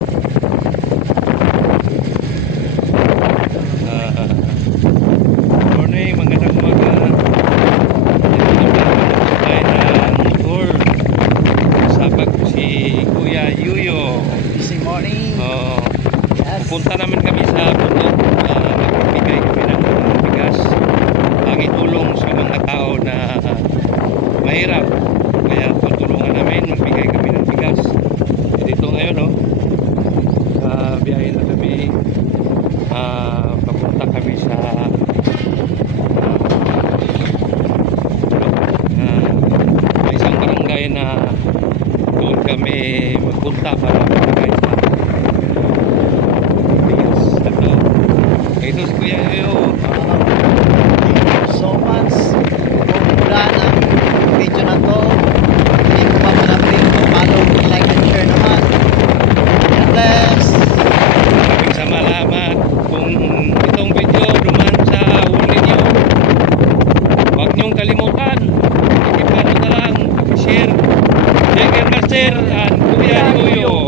Morning, magandang umaga. Dito tayo ng motor. Sabag ko si Kuya Yuyo. Busy morning. Yes. Pupunta naman kami sa bundok. Magbibigay kami ng bigas. Pangitulong sa mga tao na mahirap. Kaya tutulungan namin, magbigay kami ng bigas. Dito ngayon, biyahe na kami. Papunta kami sa may isang barangay na doon kami magpunta para magbigay sa bigas. Ito si Kuya Yuyo. So much. Kung mula ng video na to, hindi ko pa malapit. Follow, like, and share naman. God bless. Maraming salamat. Kung itong video duman sa huli nyo, huwag nyong kalimutan. Pakipano na lang, pakishare. Jagger Master and Kuya Yuyo.